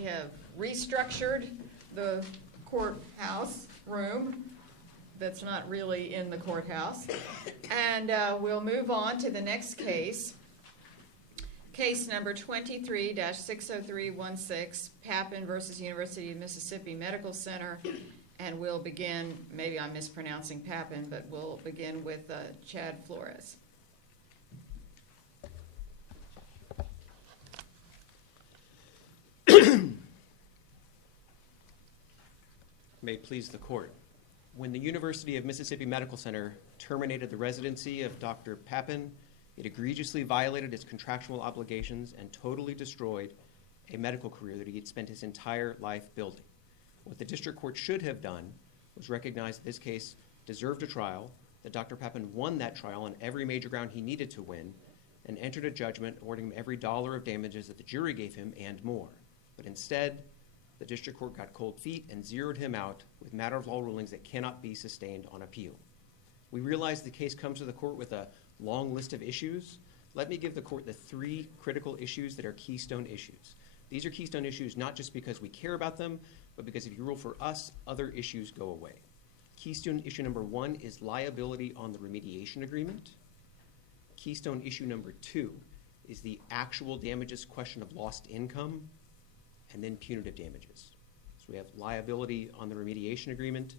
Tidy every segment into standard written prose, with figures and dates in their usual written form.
We have restructured the courthouse room that's not really in the courthouse. And we'll move on to the next case. Case number 23-60316, Papin versus University of Mississippi Medical Center. And we'll begin, maybe I'm mispronouncing Papin, but we'll begin with Chad Flores. May it please the court. When the University of Mississippi Medical Center terminated the residency of Dr. Papin, it egregiously violated its contractual obligations and totally destroyed a medical career that he had spent his entire life building. What the district court should have done was recognize that this case deserved a trial, that Dr. Papin won that trial on every major ground he needed to win, and entered a judgment awarding him every dollar of damages that the jury gave him and more. But instead, the district court got cold feet and zeroed him out with matter of law rulings that cannot be sustained on appeal. We realize the case comes to the court with a long list of issues. Let me give the court the three critical issues that are keystone issues. These are keystone issues not just because we care about them, but because if you rule for us, other issues go away. Keystone issue number one is liability on the remediation agreement. Keystone issue number two is the actual damages question of lost income, and then punitive damages. So we have liability on the remediation agreement,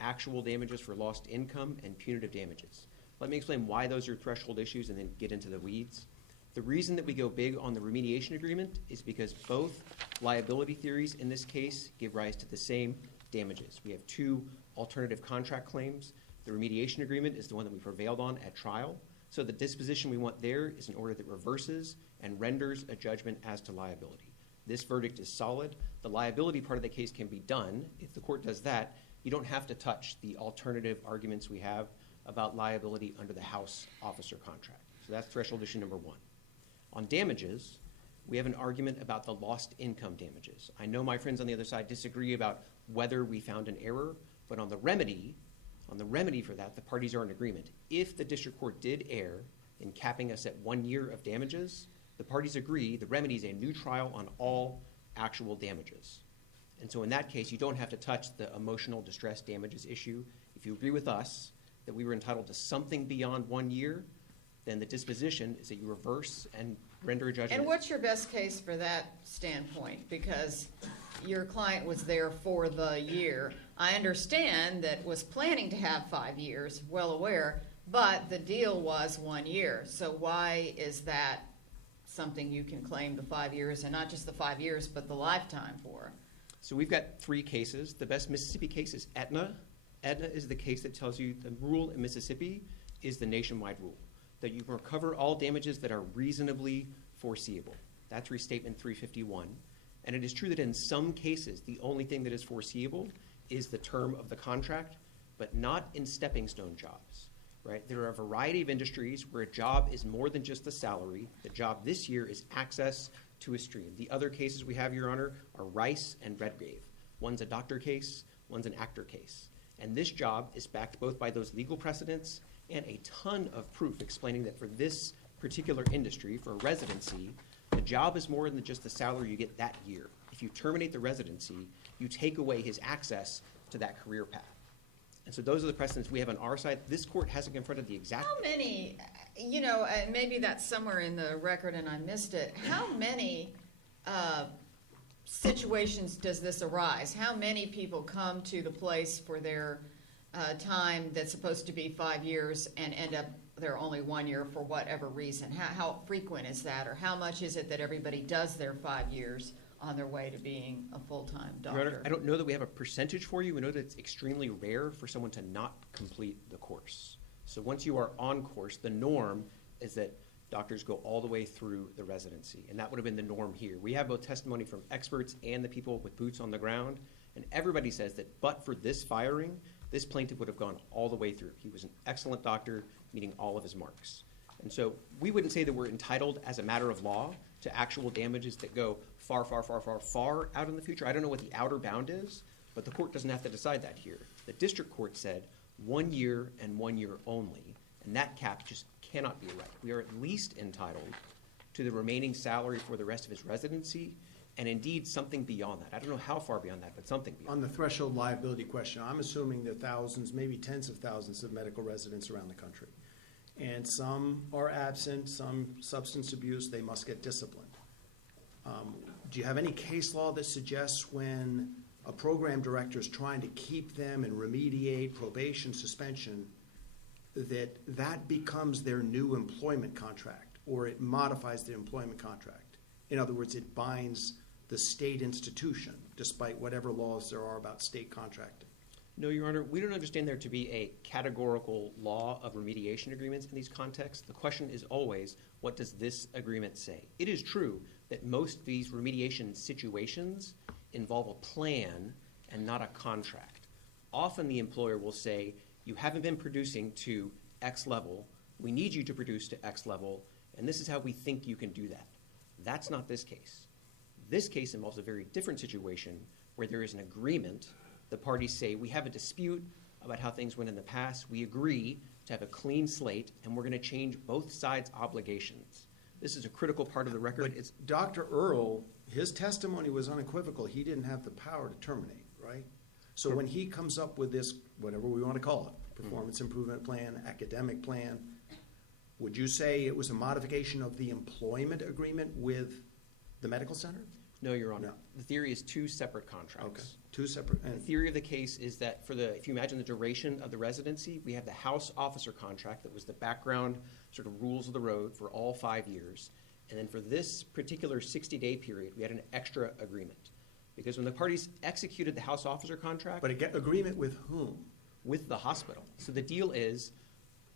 actual damages for lost income, and punitive damages. Let me explain why those are threshold issues and then get into the weeds. The reason that we go big on the remediation agreement is because both liability theories in this case give rise to the same damages. We have two alternative contract claims. The remediation agreement is the one that we prevailed on at trial. So the disposition we want there is an order that reverses and renders a judgment as to liability. This verdict is solid. The liability part of the case can be done. If the court does that, you don't have to touch the alternative arguments we have about liability under the House officer contract. So that's threshold issue number one. On damages, we have an argument about the lost income damages. I know my friends on the other side disagree about whether we found an error, but on the remedy for that, the parties are in agreement. If the district court did err in capping us at 1 year of damages, the parties agree the remedy is a new trial on all actual damages. And so in that case, you don't have to touch the emotional distress damages issue. If you agree with us that we were entitled to something beyond 1 year, then the disposition is that you reverse and render a judgment. And what's your best case for that standpoint? Because your client was there for the year. I understand that was planning to have 5 years, well aware, but the deal was 1 year. So why is that something you can claim the 5 years, and not just the 5 years, but the lifetime for? So we've got three cases. The best Mississippi case is Aetna. Aetna is the case that tells you the rule in Mississippi is the nationwide rule, that you can recover all damages that are reasonably foreseeable. That's Restatement 351. And it is true that in some cases, the only thing that is foreseeable is the term of the contract, but not in stepping stone jobs. Right? There are a variety of industries where a job is more than just the salary. The job this year is access to a stream. The other cases we have, Your Honor, are Rice and Redgrave. One's a doctor case, one's an actor case. And this job is backed both by those legal precedents and a ton of proof explaining that for this particular industry, for a residency, the job is more than just the salary you get that year. If you terminate the residency, you take away his access to that career path. And so those are the precedents we have on our side. This court hasn't confronted the exact... How many, maybe that's somewhere in the record and I missed it, how many situations does this arise? How many people come to the place for their time that's supposed to be 5 years and end up there only 1 year for whatever reason? How frequent is that, or how much is it that everybody does their 5 years on their way to being a full-time doctor? Your Honor, I don't know that we have a percentage for you. We know that it's extremely rare for someone to not complete the course. So once you are on course, the norm is that doctors go all the way through the residency, and that would have been the norm here. We have both testimony from experts and the people with boots on the ground, and everybody says that but for this firing, this plaintiff would have gone all the way through. He was an excellent doctor, meeting all of his marks. And so we wouldn't say that we're entitled as a matter of law to actual damages that go far, far, far, far, far out in the future. I don't know what the outer bound is, but the court doesn't have to decide that here. The district court said 1 year and 1 year only, and that cap just cannot be right. We are at least entitled to the remaining salary for the rest of his residency and indeed something beyond that. I don't know how far beyond that, but something beyond On the threshold liability question, I'm assuming there are thousands, maybe tens of thousands of medical residents around the country. And some are absent, some substance abuse, they must get disciplined. Do you have any case law that suggests when a program director is trying to keep them and remediate, probation, suspension, that becomes their new employment contract, or it modifies the employment contract? In other words, it binds the state institution, despite whatever laws there are about state contracting. No, Your Honor, we don't understand there to be a categorical law of remediation agreements in these contexts. The question is always, what does this agreement say? It is true that most of these remediation situations involve a plan and not a contract. Often the employer will say, you haven't been producing to X level, we need you to produce to X level, and this is how we think you can do that. That's not this case. This case involves a very different situation where there is an agreement. The parties say, we have a dispute about how things went in the past. We agree to have a clean slate, and we're going to change both sides' obligations. This is a critical part of the record. But Dr. Earl, his testimony was unequivocal. He didn't have the power to terminate, right? So when he comes up with this, whatever we want to call it, performance improvement plan, academic plan, would you say it was a modification of the employment agreement with the medical center? No, Your Honor. No. The theory is two separate contracts. Okay, two separate. The theory of the case is that if you imagine the duration of the residency, we have the house officer contract that was the background sort of rules of the road for all 5 years. And then for this particular 60-day period, we had an extra agreement. Because when the parties executed the house officer contract. But agreement with whom? With the hospital. So the deal is,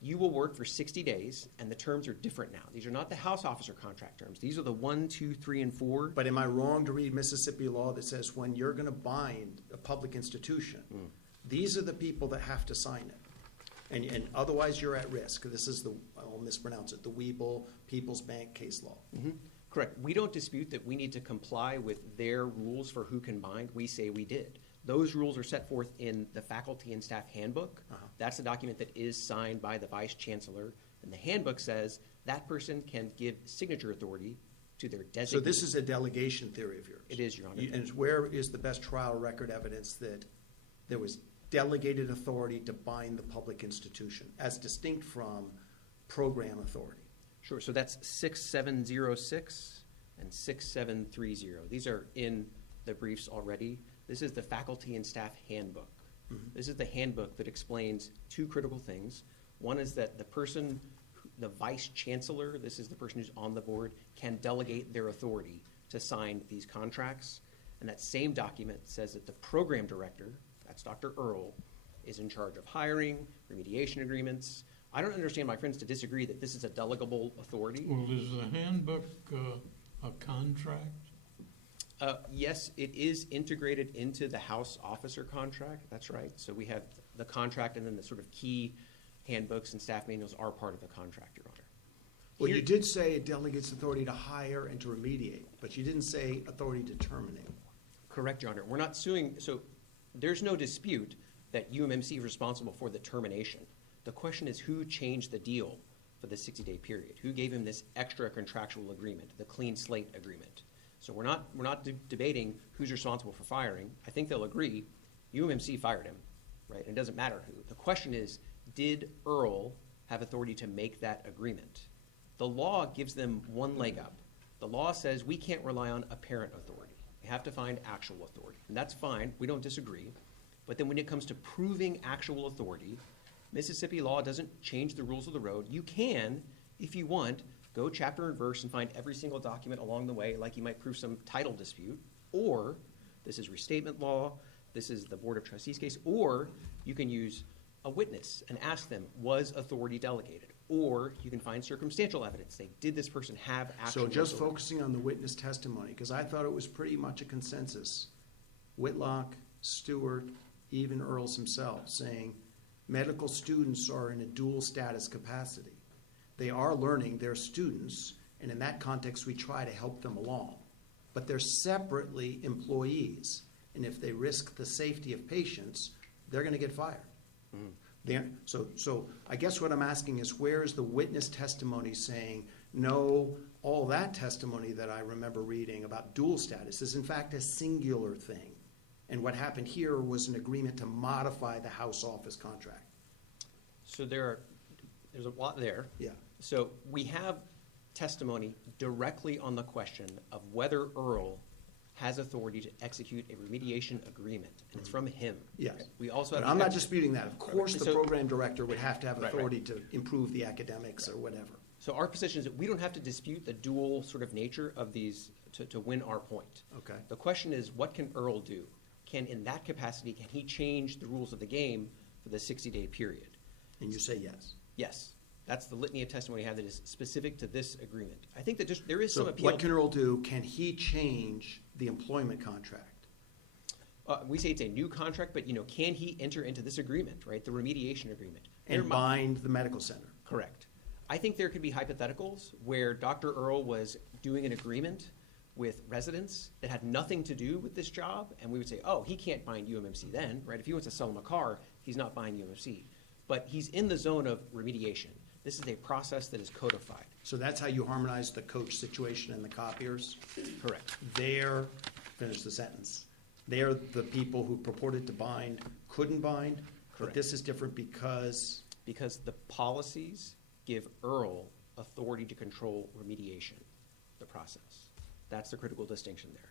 you will work for 60 days, and the terms are different now. These are not the house officer contract terms. These are the 1, 2, 3, and 4. But am I wrong to read Mississippi law that says when you're going to bind a public institution, these are the people that have to sign it? And otherwise you're at risk. This is I'll mispronounce it, the Weeble People's Bank case law. Mm-hmm. Correct. We don't dispute that we need to comply with their rules for who can bind. We say we did. Those rules are set forth in the faculty and staff handbook. That's the document that is signed by the vice chancellor. And the handbook says that person can give signature authority to their designee. So this is a delegation theory of yours? It is, Your Honor. And where is the best trial record evidence that there was delegated authority to bind the public institution, as distinct from program authority? Sure. So that's 6706 and 6730. These are in the briefs already. This is the faculty and staff handbook. This is the handbook that explains two critical things. One is that the vice chancellor, this is the person who's on the board, can delegate their authority to sign these contracts. And that same document says that the program director, that's Dr. Earl, is in charge of hiring, remediation agreements. I don't understand my friends to disagree that this is a delegable authority. Well, is the handbook a contract? Yes, it is integrated into the house officer contract. That's right. So we have the contract, and then the sort of key handbooks and staff manuals are part of the contract, Your Honor. Well, you did say it delegates authority to hire and to remediate, but you didn't say authority to terminate. Correct, Your Honor. We're not suing. So there's no dispute that UMMC is responsible for the termination. The question is who changed the deal for the 60-day period? Who gave him this extra contractual agreement, the clean slate agreement? So we're not debating who's responsible for firing. I think they'll agree UMMC fired him, right? And it doesn't matter who. The question is, did Earl have authority to make that agreement? The law gives them one leg up. The law says we can't rely on apparent authority. We have to find actual authority. And that's fine. We don't disagree. But then when it comes to proving actual authority, Mississippi law doesn't change the rules of the road. You can, if you want, go chapter and verse and find every single document along the way, like you might prove some title dispute, or this is restatement law, this is the Board of Trustees case, or you can use a witness and ask them, was authority delegated? Or you can find circumstantial evidence. Say, did this person have actual So just authority? focusing on the witness testimony, because I thought it was pretty much a consensus. Whitlock, Stewart, even Earls himself, saying medical students are in a dual status capacity. They are learning, they're students, and in that context we try to help them along. But they're separately employees, and if they risk the safety of patients, they're going to get fired. So I guess what I'm asking is, where is the witness testimony saying, no, all that testimony that I remember reading about dual status is in fact a singular thing. And what happened here was an agreement to modify the House office contract. So there's a lot there. Yeah. So we have testimony directly on the question of whether Earl has authority to execute a remediation agreement, and it's from him. Yes. We also But have I'm not disputing that. Of course, the So- program director would have to have Right, right. authority to improve the academics or whatever. So our position is that we don't have to dispute the dual sort of nature of these to win our point. Okay. The question is, what can Earl do? In that capacity, can he change the rules of the game for the 60-day period? And you say yes. Yes. That's the litany of testimony I have that is specific to this agreement. I think that there is So some appeal. what can Earl do? Can he change the employment contract? We say it's a new contract, but can he enter into this agreement, right? The remediation agreement. And bind the medical center? Correct. I think there could be hypotheticals where Dr. Earl was doing an agreement with residents that had nothing to do with this job, and we would say, oh, he can't bind UMMC then, right? If he wants to sell them a car, he's not buying UMMC. But he's in the zone of remediation. This is a process that is codified. So that's how you harmonize the coach situation and the copiers? Correct. Finish the sentence. They're the people who purported to bind, couldn't bind, but Correct. this is different because? Because the policies give Earl authority to control remediation, the process. That's the critical distinction there.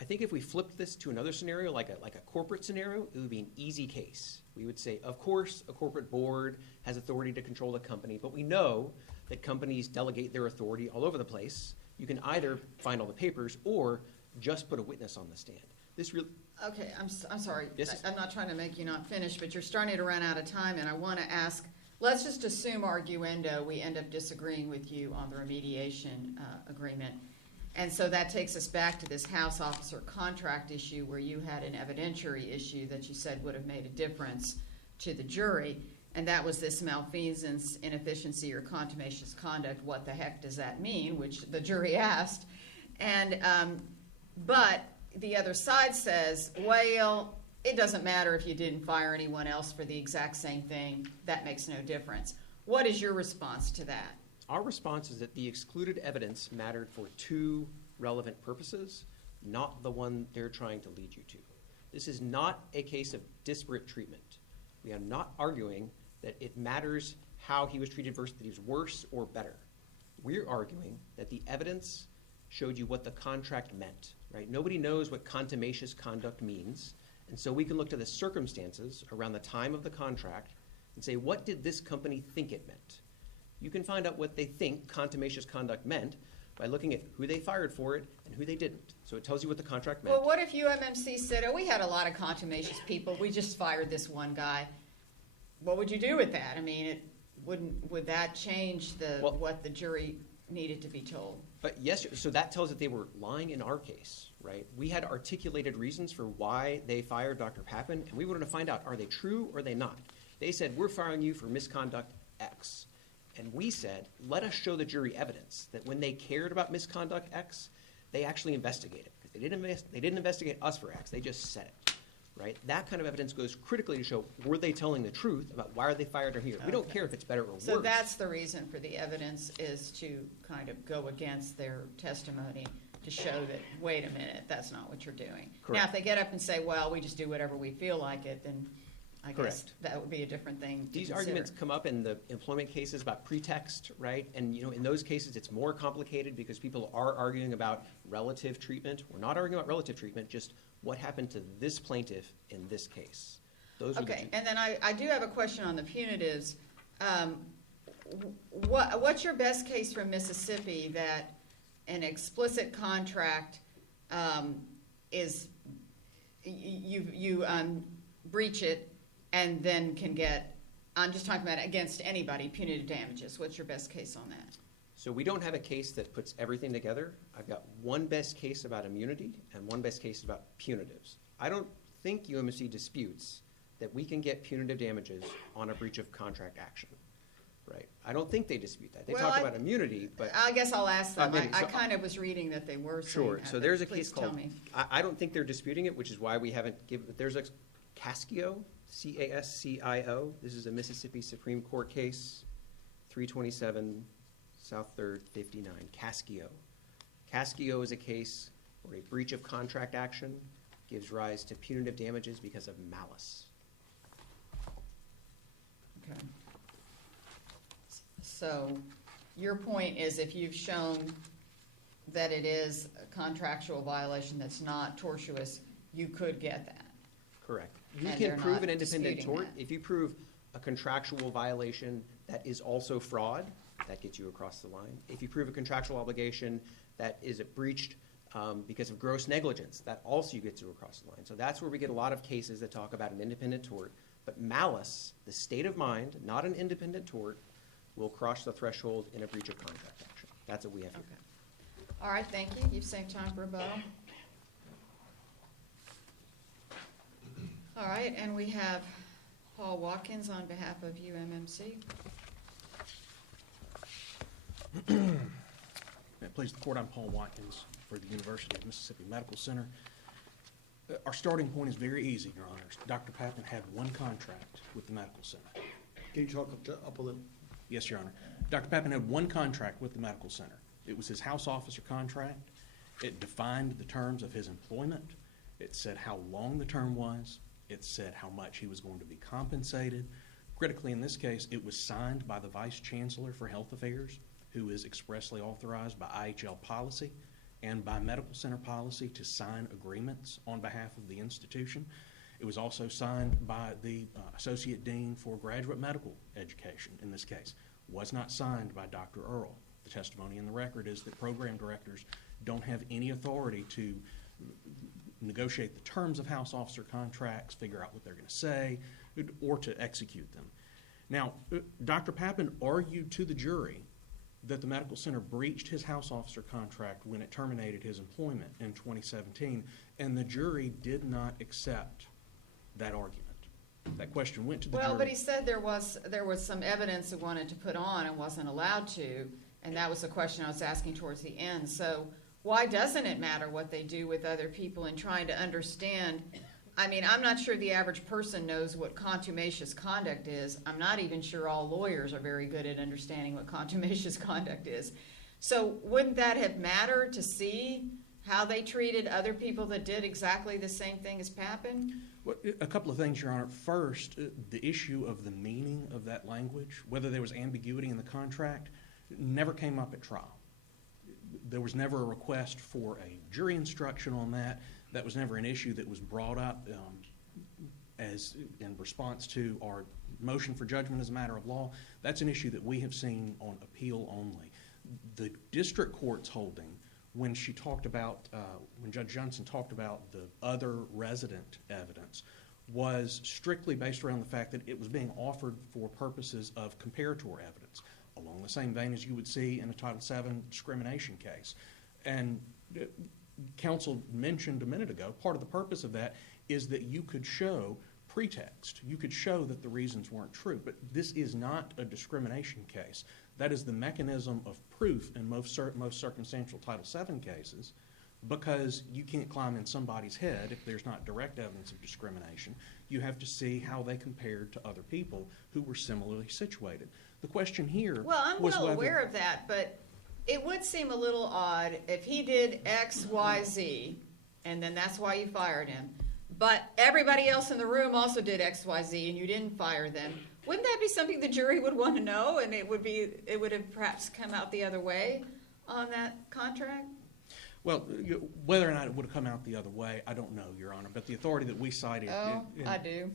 I think if we flipped this to another scenario, like a corporate scenario, it would be an easy case. We would say, of course, a corporate board has authority to control the company, but we know that companies delegate their authority all over the place. You can either find all the papers or just put a witness on the stand. Okay, I'm sorry. Yes. I'm not trying to make you not finish, but you're starting to run out of time, and I want to ask, let's just assume arguendo, we end up disagreeing with you on the remediation agreement. And so that takes us back to this house officer contract issue where you had an evidentiary issue that you said would have made a difference to the jury. And that was this malfeasance, inefficiency, or contumacious conduct. What the heck does that mean? Which the jury asked. And, but the other side says, well, it doesn't matter if you didn't fire anyone else for the exact same thing. That makes no difference. What is your response to that? Our response is that the excluded evidence mattered for two relevant purposes, not the one they're trying to lead you to. This is not a case of disparate treatment. We are not arguing that it matters how he was treated versus that he was worse or better. We're arguing that the evidence showed you what the contract meant, right? Nobody knows what contumacious conduct means, and so we can look to the circumstances around the time of the contract and say, what did this company think it meant? You can find out what they think contumacious conduct meant by looking at who they fired for it and who they didn't. So it tells you what the contract meant. Well, what if UMMC said, oh, we had a lot of contumacious people, we just fired this one guy? What would you do with that? I mean, would that change what the jury needed to be told? But yes, so that tells that they were lying in our case, right? We had articulated reasons for why they fired Dr. Papin, and we wanted to find out, are they true or are they not? They said, we're firing you for misconduct X. And we said, let us show the jury evidence that when they cared about misconduct X, they actually investigated. They didn't investigate us for X, they just said it, right? That kind of evidence goes critically to show, were they telling the truth about why they fired her here? We don't care if it's better or worse. So that's the reason for the evidence, is to kind of go against their testimony to show that, wait a minute, that's not what you're doing. Correct. Now, if they get up and say, well, we just do whatever we feel like it, then I guess Correct. that would be a different thing to These consider. arguments come up in the employment cases about pretext, right? And in those cases, it's more complicated because people are arguing about relative treatment. We're not arguing about relative treatment, just what happened to this plaintiff in this case. Those are the Okay, two. and then I do have a question on the punitives. What's your best case from Mississippi that an explicit contract is, you breach it and then can get, I'm just talking about against anybody, punitive damages? What's your best case on that? So we don't have a case that puts everything together. I've got one best case about immunity and one best case about punitives. I don't think UMC disputes that we can get punitive damages on a breach of contract action, right? I don't think they dispute that. They Well, talk about immunity, but I guess I'll ask them. maybe. I So- kind of was reading that they were saying sure. that, So but there's a please case tell called, me. I don't think they're disputing it, which is why we haven't given, there's a Cascio, C-A-S-C-I-O. This is a Mississippi Supreme Court case, 327 South 3rd 59, Cascio. Cascio is a case where a breach of contract action gives rise to punitive damages because of malice. Okay. So your point is if you've shown that it is a contractual violation that's not tortious, you could get that. Correct. You And can they're prove not an independent disputing tort. that. If you prove a contractual violation that is also fraud, that gets you across the line. If you prove a contractual obligation that is breached because of gross negligence, that also gets you across the line. So that's where we get a lot of cases that talk about an independent tort. But malice, the state of mind, not an independent tort, will cross the threshold in a breach of contract action. That's what we have here. Okay. All right, thank you. You've saved time for a rebuttal. All right, and we have Paul Watkins on behalf of UMMC. May it please the court, I'm Paul Watkins for the University of Mississippi Medical Center. Our starting point is very easy, Your Honors. Dr. Papin had one contract with the medical center. Can you talk up a little? Yes, Your Honor. Dr. Papin had one contract with the medical center. It was his house officer contract. It defined the terms of his employment. It said how long the term was. It said how much he was going to be compensated. Critically, in this case, it was signed by the Vice Chancellor for Health Affairs, who is expressly authorized by IHL policy and by medical center policy to sign agreements on behalf of the institution. It was also signed by the Associate Dean for Graduate Medical Education, in this case. Was not signed by Dr. Earl. The testimony in the record is that program directors don't have any authority to negotiate the terms of house officer contracts, figure out what they're going to say, or to execute them. Now, Dr. Papin argued to the jury that the medical center breached his house officer contract when it terminated his employment in 2017, and the jury did not accept that argument. That question went to the jury. Well, but he said there was some evidence he wanted to put on and wasn't allowed to, and that was the question I was asking towards the end. So why doesn't it matter what they do with other people in trying to understand? I mean, I'm not sure the average person knows what contumacious conduct is. I'm not even sure all lawyers are very good at understanding what contumacious conduct is. So wouldn't that have mattered to see how they treated other people that did exactly the same thing as Papin? Well, a couple of things, Your Honor. First, the issue of the meaning of that language, whether there was ambiguity in the contract, never came up at trial. There was never a request for a jury instruction on that. That was never an issue that was brought up as in response to our motion for judgment as a matter of law. That's an issue that we have seen on appeal only. The district court's holding, when she talked about, when Judge Johnson talked about the other resident evidence, was strictly based around the fact that it was being offered for purposes of comparator evidence, along the same vein as you would see in a Title VII discrimination case. And counsel mentioned a minute ago, part of the purpose of that is that you could show pretext. You could show that the reasons weren't true. But this is not a discrimination case. That is the mechanism of proof in most circumstantial Title VII cases, because you can't climb in somebody's head if there's not direct evidence of discrimination. You have to see how they compared to other people who were similarly situated. The question here Well, I'm was well whether, aware of that, but it would seem a little odd if he did X, Y, Z, and then that's why you fired him, but everybody else in the room also did X, Y, Z, and you didn't fire them. Wouldn't that be something the jury would want to know, and it would have perhaps come out the other way on that contract? well, whether or not it would have come out the other way, I don't know, Your Honor. But the authority that we cited. Oh, I do.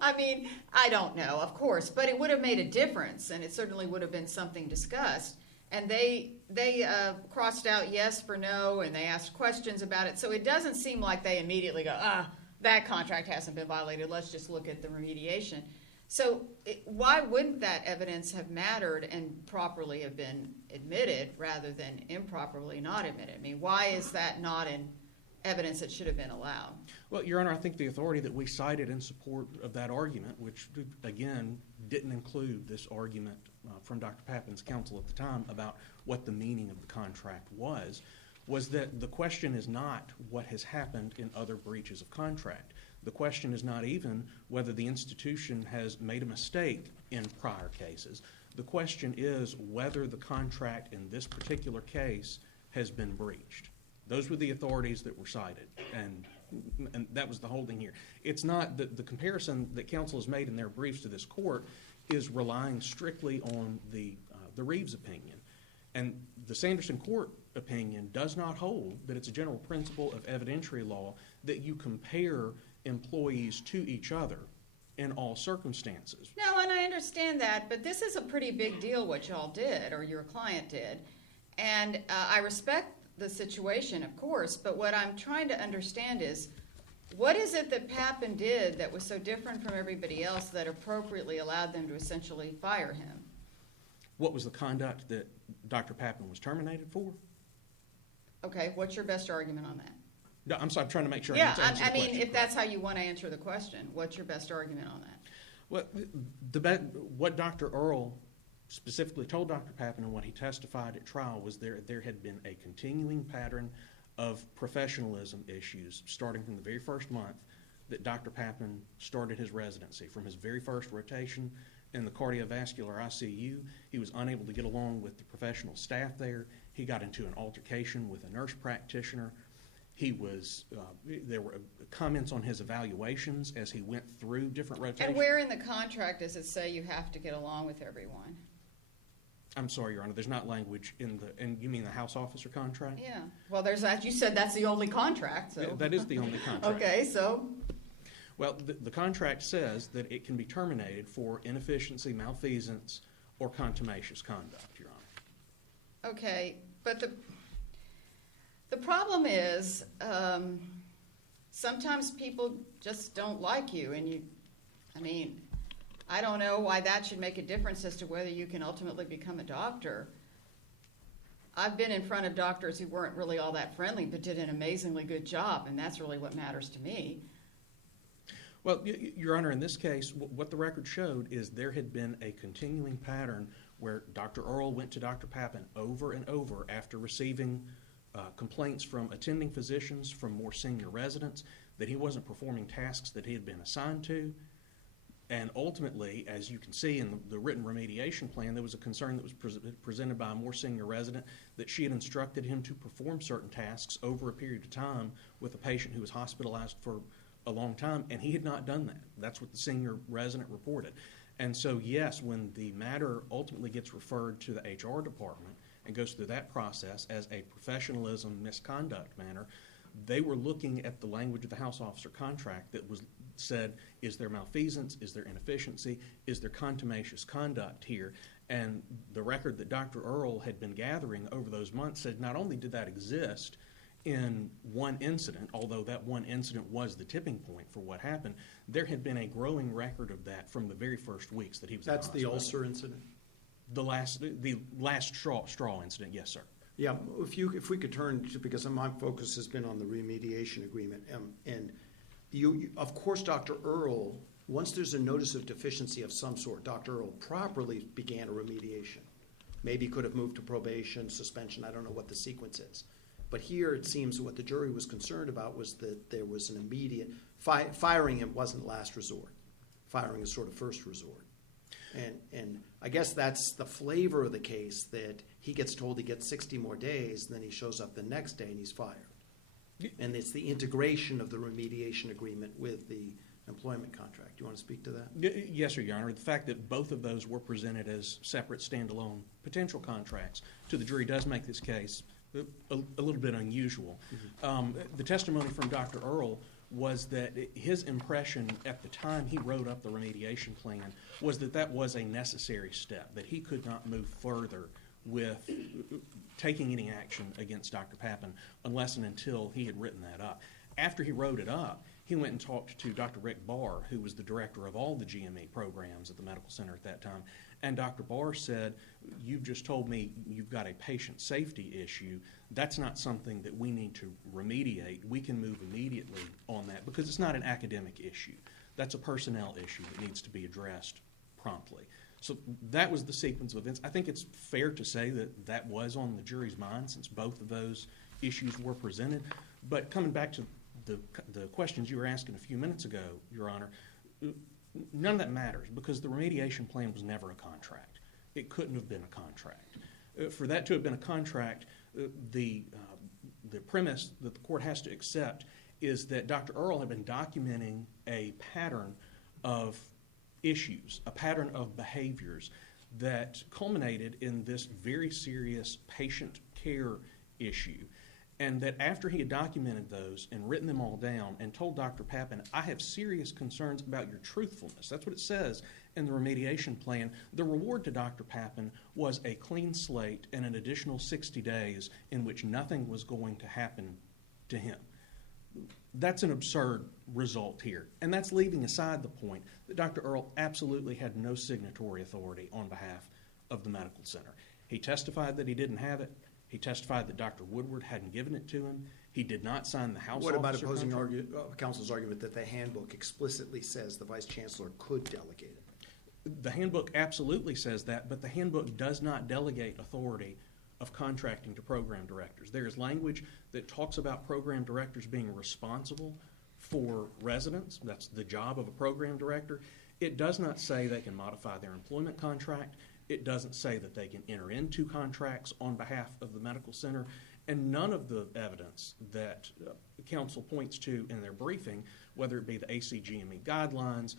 I mean, I don't know, of course, but it would have made a difference, and it certainly would have been something discussed. And they crossed out yes for no, and they asked questions about it. So it doesn't seem like they immediately go, that contract hasn't been violated. Let's just look at the remediation. So why wouldn't that evidence have mattered and properly have been admitted rather than improperly not admitted? I mean, why is that not in evidence that should have been allowed? Well, Your Honor, I think the authority that we cited in support of that argument, which, again, didn't include this argument from Dr. Papin's counsel at the time about what the meaning of the contract was that the question is not what has happened in other breaches of contract. The question is not even whether the institution has made a mistake in prior cases. The question is whether the contract in this particular case has been breached. Those were the authorities that were cited, and that was the holding here. It's not that the comparison that counsel has made in their briefs to this court is relying strictly on the Reeves opinion. And the Sanderson court opinion does not hold that it's a general principle of evidentiary law that you compare employees to each other in all circumstances. No, and I understand that, but this is a pretty big deal what y'all did, or your client did. And I respect the situation, of course, but what I'm trying to understand is, what is it that Papin did that was so different from everybody else that appropriately allowed them to essentially fire him? What was the conduct that Dr. Papin was terminated for? Okay, what's your best argument on that? No, I'm sorry, I'm trying to make sure Yeah, I answer the I mean, question if that's how you want to answer the question, what's your best argument on that? Well, what Dr. Earl specifically told Dr. Papin and what he testified at trial was there had been a continuing pattern of professionalism issues starting from the very first month that Dr. Papin started his residency. From his very first rotation in the cardiovascular ICU, he was unable to get along with the professional staff there. He got into an altercation with a nurse practitioner. There were comments on his evaluations as he went through different rotations. And where in the contract does it say you have to get along with everyone? I'm sorry, Your Honor, there's not language and you mean the house officer contract? Yeah, well, there's that, you said that's the only contract, so. Yeah, that is the only contract. Okay, so, Well, the contract says that it can be terminated for inefficiency, malfeasance, or contumacious conduct, Your Honor. okay, but the problem is, sometimes people just don't like you, and I don't know why that should make a difference as to whether you can ultimately become a doctor. I've been in front of doctors who weren't really all that friendly, but did an amazingly good job, and that's really what matters to me. Well, Your Honor, in this case, what the record showed is there had been a continuing pattern where Dr. Earl went to Dr. Papin over and over after receiving complaints from attending physicians, from more senior residents, that he wasn't performing tasks that he had been assigned to. And ultimately, as you can see in the written remediation plan, there was a concern that was presented by a more senior resident that she had instructed him to perform certain tasks over a period of time with a patient who was hospitalized for a long time, and he had not done that. That's what the senior resident reported. And so, yes, when the matter ultimately gets referred to the HR department and goes through that process as a professionalism misconduct matter, they were looking at the language of the house officer contract that was said, is there malfeasance, is there inefficiency, is there contumacious conduct here? And the record that Dr. Earl had been gathering over those months said not only did that exist in one incident, although that one incident was the tipping point for what happened, there had been a growing record of that from the very first weeks that he was in the hospital. That's the ulcer incident? The last straw incident, yes, sir. Yeah, if we could turn to, because my focus has been on the remediation agreement, and you, of course, Dr. Earl, once there's a notice of deficiency of some sort, Dr. Earl properly began a remediation. Maybe could have moved to probation, suspension, I don't know what the sequence is. But here it seems what the jury was concerned about was that there was an immediate, firing him wasn't last resort. Firing is sort of first resort. And I guess that's the flavor of the case, that he gets told he gets 60 more days, and then he shows up the next day and he's fired. And it's the integration of the remediation agreement with the employment contract. Do you want to speak to that? Yes, sir, Your Honor. The fact that both of those were presented as separate standalone potential contracts to the jury does make this case a little bit unusual. Mm-hmm. The testimony from Dr. Earl was that his impression at the time he wrote up the remediation plan was that that was a necessary step, that he could not move further with taking any action against Dr. Papin unless and until he had written that up. After he wrote it up, he went and talked to Dr. Rick Barr, who was the director of all the GME programs at the medical center at that time, and Dr. Barr said, you've just told me you've got a patient safety issue. That's not something that we need to remediate. We can move immediately on that because it's not an academic issue. That's a personnel issue that needs to be addressed promptly. So that was the sequence of events. I think it's fair to say that that was on the jury's mind since both of those issues were presented. But coming back to the questions you were asking a few minutes ago, Your Honor, none of that matters because the remediation plan was never a contract. it couldn't have been a contract. For that to have been a contract, the premise that the court has to accept is that Dr. Earle had been documenting a pattern of issues, a pattern of behaviors that culminated in this very serious patient care issue. And that after he had documented those and written them all down and told Dr. Papin, I have serious concerns about your truthfulness. That's what it says in the remediation plan. The reward to Dr. Papin was a clean slate and an additional 60 days in which nothing was going to happen to him. That's an absurd result here. And that's leaving aside the point that Dr. Earle absolutely had no signatory authority on behalf of the medical center. He testified that he didn't have it. He testified that Dr. Woodward hadn't given it to him. He did not sign the house officer contract. What about opposing counsel's argument that the handbook explicitly says the vice chancellor could delegate it? The handbook absolutely says that, but the handbook does not delegate authority of contracting to program directors. There is language that talks about program directors being responsible for residents. That's the job of a program director. It does not say they can modify their employment contract. It doesn't say that they can enter into contracts on behalf of the medical center. And none of the evidence that counsel points to in their briefing, whether it be the ACGME guidelines,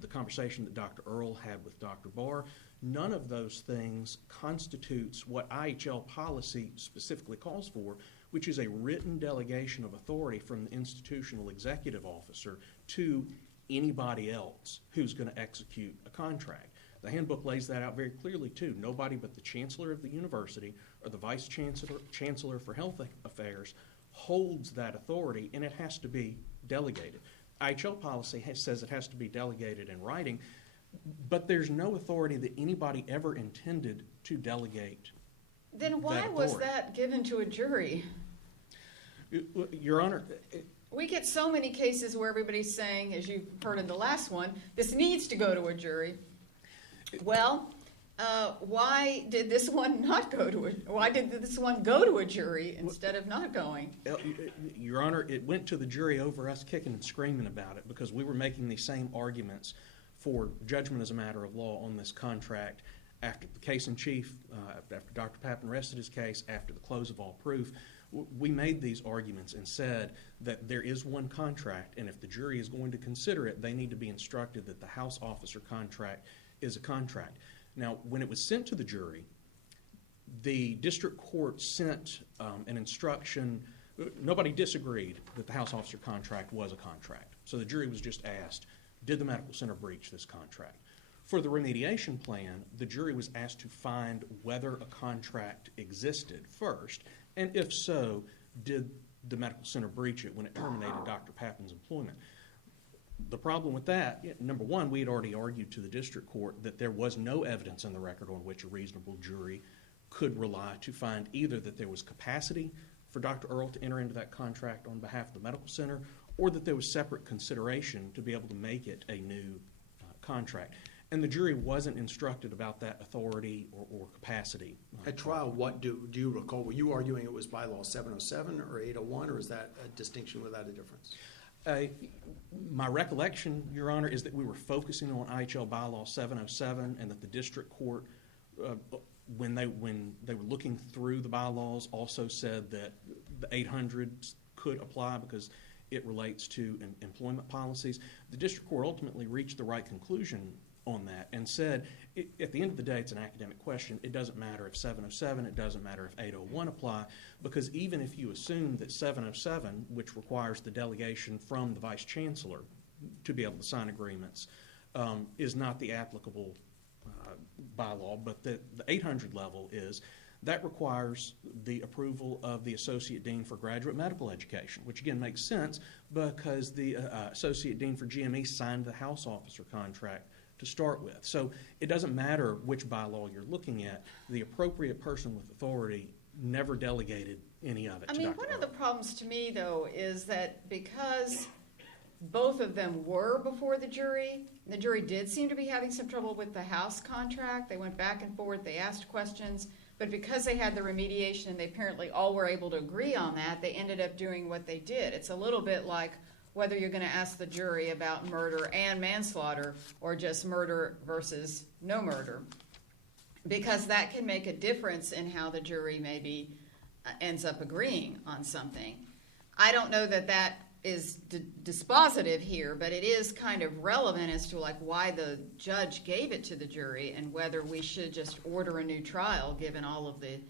the conversation that Dr. Earle had with Dr. Barr, none of those things constitutes what IHL policy specifically calls for, which is a written delegation of authority from the institutional executive officer to anybody else who's going to execute a contract. The handbook lays that out very clearly, too. Nobody but the chancellor of the university or the vice chancellor for health affairs holds that authority, and it has to be delegated. IHL policy says it has to be delegated in writing, but there's no authority that anybody ever intended to delegate. Then why was that given to a jury? Your Honor, we get so many cases where everybody's saying, as you heard in the last one, this needs to go to a jury. Well, why did this one not go to why did this one go to a jury instead of not going? Your Honor, it went to the jury over us kicking and screaming about it because we were making these same arguments for judgment as a matter of law on this contract after the case in chief, after Dr. Papin rested his case, after the close of all proof. We made these arguments and said that there is one contract, and if the jury is going to consider it, they need to be instructed that the house officer contract is a contract. Now, when it was sent to the jury, the district court sent an instruction. Nobody disagreed that the house officer contract was a contract. So the jury was just asked, did the medical center breach this contract? For the remediation plan, the jury was asked to find whether a contract existed first, and if so, did the medical center breach it when it terminated Dr. Papin's employment? The problem with that, number one, we had already argued to the district court that there was no evidence in the record on which a reasonable jury could rely to find either that there was capacity for Dr. Earle to enter into that contract on behalf of the medical center or that there was separate consideration to be able to make it a new contract. And the jury wasn't instructed about that authority or capacity. At trial, what do you recall? Were you arguing it was bylaw 707 or 801, or is that a distinction without a difference? My recollection, Your Honor, is that we were focusing on IHL bylaw 707 and that the district court, when they were looking through the bylaws, also said that the 800s could apply because it relates to employment policies. The district court ultimately reached the right conclusion on that and said, at the end of the day, it's an academic question. It doesn't matter if 707, it doesn't matter if 801 apply, because even if you assume that 707, which requires the delegation from the vice chancellor to be able to sign agreements, is not the applicable bylaw, but the 800 level is, that requires the approval of the Associate Dean for Graduate Medical Education, which again makes sense because the Associate Dean for GME signed the house officer contract to start with. So it doesn't matter which bylaw you're looking at. The appropriate person with authority never delegated any of it to Dr. One Earle. of the problems to me, though, is that because both of them were before the jury did seem to be having some trouble with the house contract. They went back and forth, they asked questions, but because they had the remediation and they apparently all were able to agree on that, they ended up doing what they did. It's a little bit like whether you're going to ask the jury about murder and manslaughter or just murder versus no murder. because that can make a difference in how the jury maybe ends up agreeing on something. I don't know that that is dispositive here, but it is kind of relevant as to like why the judge gave it to the jury and whether we should just order a new trial given all of the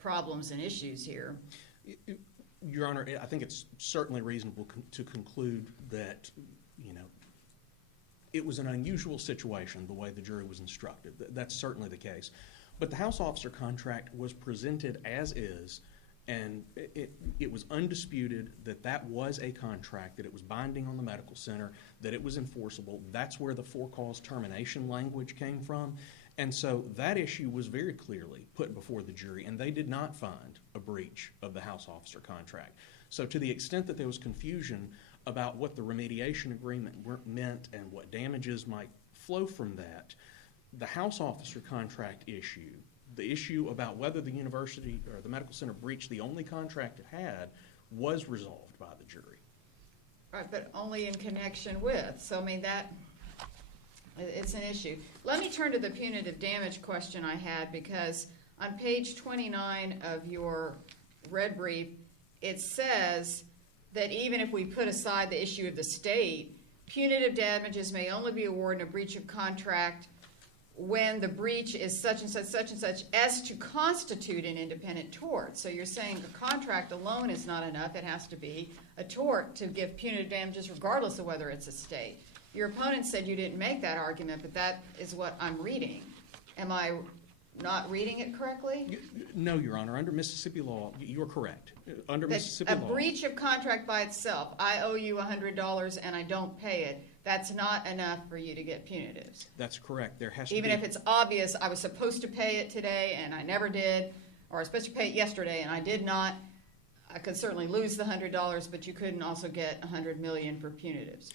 problems and issues here. Your Honor, I think it's certainly reasonable to conclude that, it was an unusual situation the way the jury was instructed. That's certainly the case. But the house officer contract was presented as is, and it was undisputed that that was a contract, that it was binding on the medical center, that it was enforceable. That's where the for-cause termination language came from. And so that issue was very clearly put before the jury, and they did not find a breach of the house officer contract. So to the extent that there was confusion about what the remediation agreement meant and what damages might flow from that, the house officer contract issue, the issue about whether the university or the medical center breached the only contract it had, was resolved by the jury. Right, but only in connection with. So, I mean, it's an issue. Let me turn to the punitive damage question I had, because on page 29 of your red brief, it says that even if we put aside the issue of the state, punitive damages may only be awarded in a breach of contract when the breach is such and such as to constitute an independent tort. So you're saying the contract alone is not enough. It has to be a tort to give punitive damages regardless of whether it's a state. Your opponent said you didn't make that argument, but that is what I'm reading. Am I not reading it correctly? No, Your Honor. Under Mississippi law, you're correct. Under Mississippi law, a breach of contract by itself, I owe you $100 and I don't pay it, that's not enough for you to get punitives. That's correct. There has to Even be, if it's obvious I was supposed to pay it today and I never did, or I was supposed to pay it yesterday and I did not, I could certainly lose the $100, but you couldn't also get $100 million for punitives.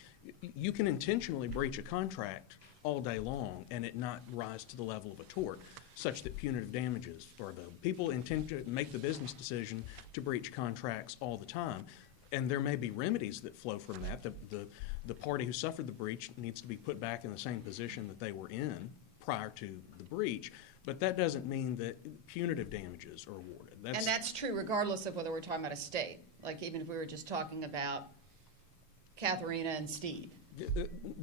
you can intentionally breach a contract all day long and it not rise to the level of a tort, such that punitive damages, or the people intend to make the business decision to breach contracts all the time. And there may be remedies that flow from that. The party who suffered the breach needs to be put back in the same position that they were in prior to the breach. But that doesn't mean that punitive damages are awarded. And that's true regardless of whether we're talking about a state. Like even if we were just talking about Katharina and Steve.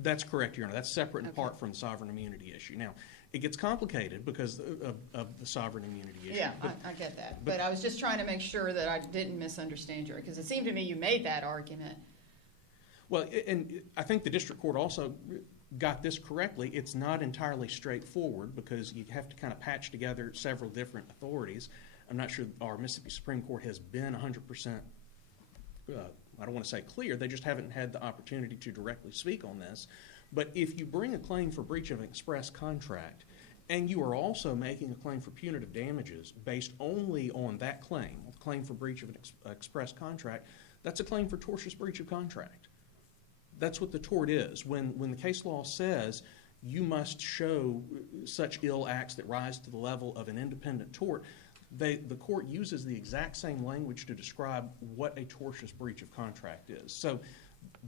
That's correct, Your Honor. That's separate and apart from the sovereign immunity issue. Now, it gets complicated because of the sovereign immunity issue. Yeah, I get that. But I was just trying to make sure that I didn't misunderstand you, because it seemed to me you made that argument. Well, and I think the district court also got this correctly. It's not entirely straightforward because you have to kind of patch together several different authorities. I'm not sure our Mississippi Supreme Court has been 100%, I don't want to say clear, they just haven't had the opportunity to directly speak on this. But if you bring a claim for breach of an express contract and you are also making a claim for punitive damages based only on that claim for breach of an express contract, that's a claim for tortious breach of contract. That's what the tort is. When the case law says you must show such ill acts that rise to the level of an independent tort, the court uses the exact same language to describe what a tortious breach of contract is. So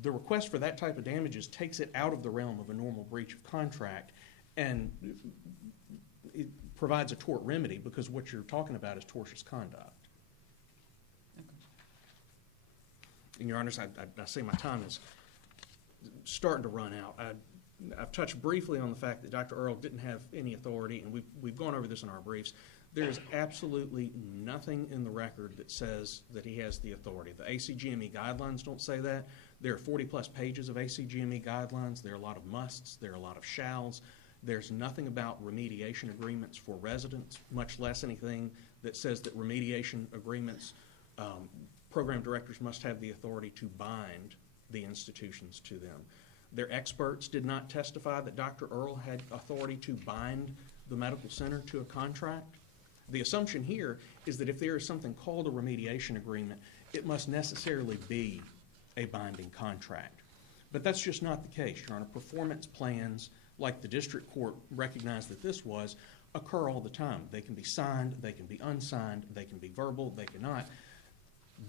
the request for that type of damages takes it out of the realm of a normal breach of contract, and it provides a tort remedy because what you're talking about is tortious conduct. Okay. And Your Honors, I see my time is starting to run out. I've touched briefly on the fact that Dr. Earle didn't have any authority, and we've gone over this in our briefs. There's absolutely nothing in the record that says that he has the authority. The ACGME guidelines don't say that. There are 40-plus pages of ACGME guidelines. There are a lot of musts. There are a lot of shalls. There's nothing about remediation agreements for residents, much less anything that says that remediation agreements, program directors must have the authority to bind the institutions to them. Their experts did not testify that Dr. Earle had authority to bind the medical center to a contract. The assumption here is that if there is something called a remediation agreement, it must necessarily be a binding contract. But that's just not the case, Your Honor. Performance plans, like the district court recognized that this was, occur all the time. They can be signed, they can be unsigned, they can be verbal, they cannot.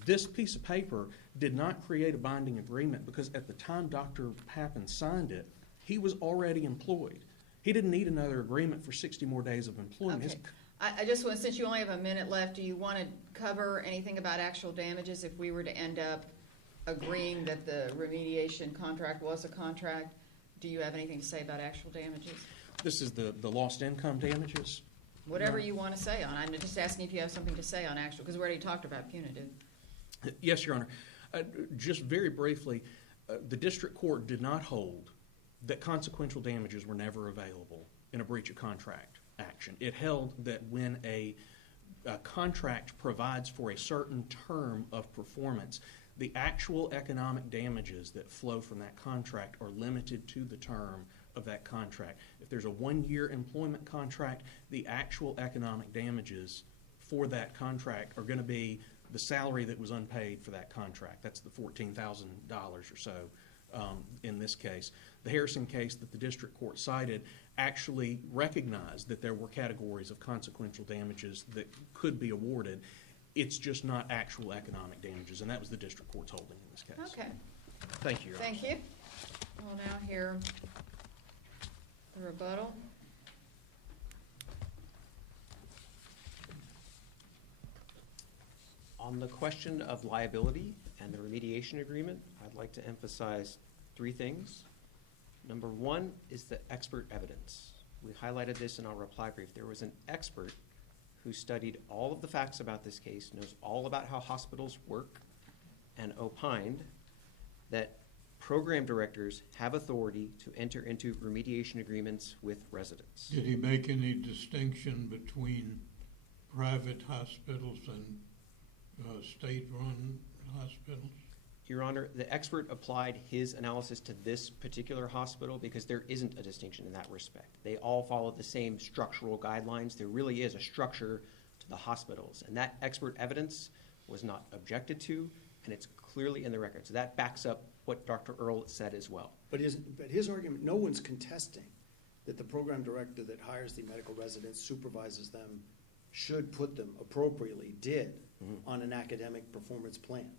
This piece of paper did not create a binding agreement because at the time Dr. Papin signed it, he was already employed. He didn't need another agreement for 60 more days of employment. Okay. I just want, since you only have a minute left, do you want to cover anything about actual damages if we were to end up agreeing that the remediation contract was a contract? Do you have anything to say about actual damages? This is the lost income damages. Whatever you want to say on. I'm just asking if you have something to say on actual, because we already talked about punitive. Yes, Your Honor. Just very briefly, the district court did not hold that consequential damages were never available in a breach of contract action. It held that when a contract provides for a certain term of performance, the actual economic damages that flow from that contract are limited to the term of that contract. If there's a 1-year employment contract, the actual economic damages for that contract are going to be the salary that was unpaid for that contract. That's the $14,000 or so in this case. The Harrison case that the district court cited actually recognized that there were categories of consequential damages that could be awarded. It's just not actual economic damages, and that was the district court's holding in this case. Okay. Thank you, Your Honor. Thank you. We'll now hear the rebuttal. On the question of liability and the remediation agreement, I'd like to emphasize 3 things. Number 1 is the expert evidence. We highlighted this in our reply brief. There was an expert who studied all of the facts about this case, knows all about how hospitals work, and opined that program directors have authority to enter into remediation agreements with residents. Did he make any distinction between private hospitals and state-run hospitals? Your Honor, the expert applied his analysis to this particular hospital because there isn't a distinction in that respect. They all follow the same structural guidelines. There really is a structure to the hospitals, and that expert evidence was not objected to, and it's clearly in the record. So that backs up what Dr. Earle said as well. But his argument, no one's contesting that the program director that hires the medical residents, supervises them, should put them appropriately, on an academic performance plan.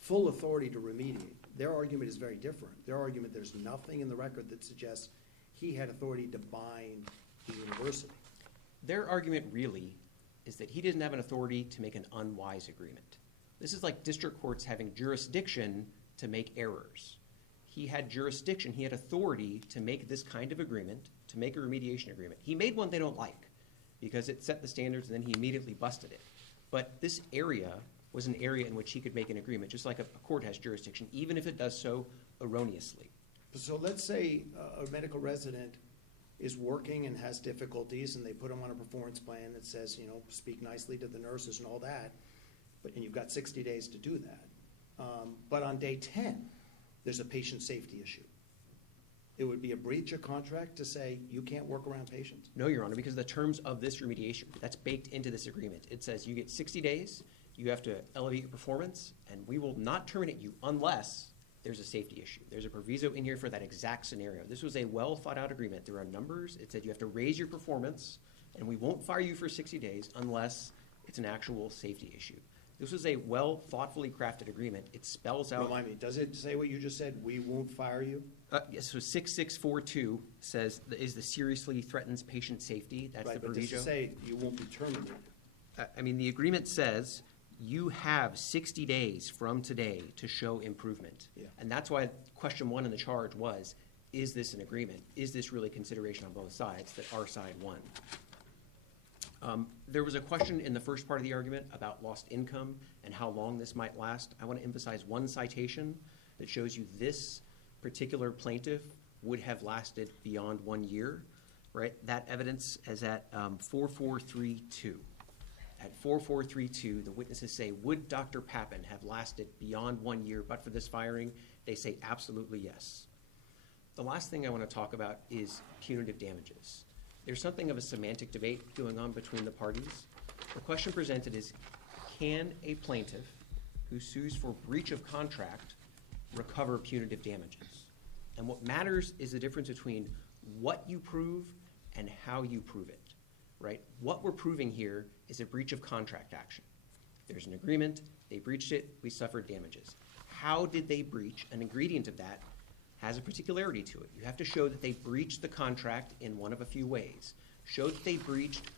Full authority to remediate. Their argument is very different. Their argument, there's nothing in the record that suggests he had authority to bind the university. Their argument really is that he didn't have an authority to make an unwise agreement. This is like district courts having jurisdiction to make errors. He had jurisdiction, he had authority to make this kind of agreement, to make a remediation agreement. He made one they don't like because it set the standards and then he immediately busted it. But this area was an area in which he could make an agreement, just like a court has jurisdiction, even if it does so erroneously. So let's say a medical resident is working and has difficulties, and they put him on a performance plan that says, speak nicely to the nurses and all that, and you've got 60 days to do that. But on day 10, there's a patient safety issue. It would be a breach of contract to say you can't work around patients? No, Your Honor, because the terms of this remediation, that's baked into this agreement. It says you get 60 days, you have to elevate your performance, and we will not terminate you unless there's a safety issue. There's a proviso in here for that exact scenario. This was a well-thought-out agreement. There are numbers. It said you have to raise your performance, and we won't fire you for 60 days unless it's an actual safety issue. This was a thoughtfully crafted agreement. It spells out... Remind me, does it say what you just said, we won't fire you? Yes, so 6642 says, is the seriously threatens patient safety. That's Right, the but does proviso. it say you won't be terminated? The agreement says you have 60 days from today to show improvement. Yeah. And that's why question 1 in the charge was, is this an agreement? Is this really consideration on both sides that our side won? There was a question in the first part of the argument about lost income and how long this might last. I want to emphasize one citation that shows you this particular plaintiff would have lasted beyond 1 year, right? That evidence is at 4432. At 4432, the witnesses say, would Dr. Papin have lasted beyond 1 year but for this firing? They say absolutely yes. The last thing I want to talk about is punitive damages. There's something of a semantic debate going on between the parties. The question presented is, can a plaintiff who sues for breach of contract recover punitive damages? And what matters is the difference between what you prove and how you prove it, right? What we're proving here is a breach of contract action. There's an agreement, they breached it, we suffered damages. How did they breach? An ingredient of that has a particularity to it. You have to show that they breached the contract in one of a few ways. Show that they breached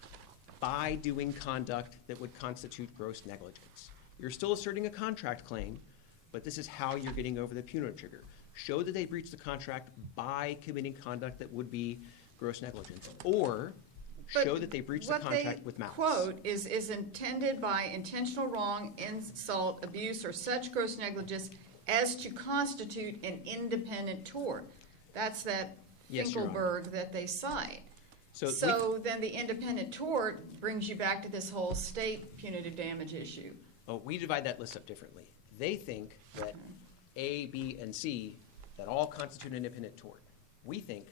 by doing conduct that would constitute gross negligence. You're still asserting a contract claim, but this is how you're getting over the punitive trigger. Show that they breached the contract by committing conduct that would be gross negligence, or show that they breached the contract with malice. What they quote is intended by intentional wrong, insult, abuse, or such gross negligence as to constitute an independent tort. That's that Yes, Your Honor. Finkelberg that they cite. So So then the independent tort brings you back to this whole state punitive damage issue. we divide that list up differently. They think that A, B, and C, that all constitute an independent tort. We think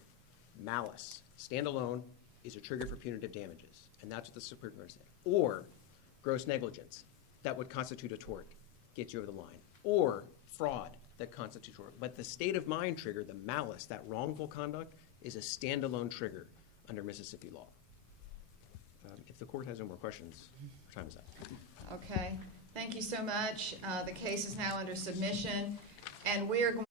malice, standalone, is a trigger for punitive damages, and that's what the Supreme Court said. Or gross negligence, that would constitute a tort, gets you over the line. Or fraud, that constitutes tort. But the state of mind trigger, the malice, that wrongful conduct, is a standalone trigger under Mississippi law. If the court has no more questions, our time is up. Okay, thank you so much. The case is now under submission, and we are going